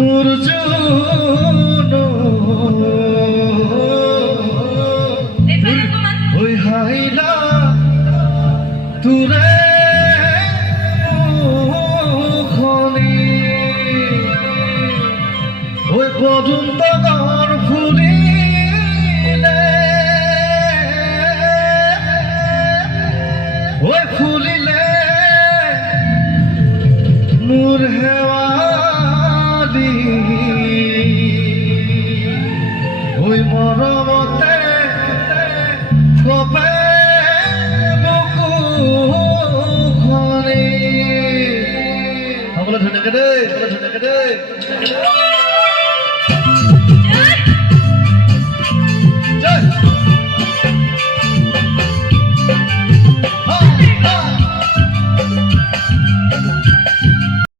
মোর জন্য ওই হাইলা তুরে ওই পদুম তগর ফুলিলে ওই ফুলিলে মোর হেওয়ালি ওই মরমতে কবে বুকুখনি সকলো ধুনীয়াকে দেই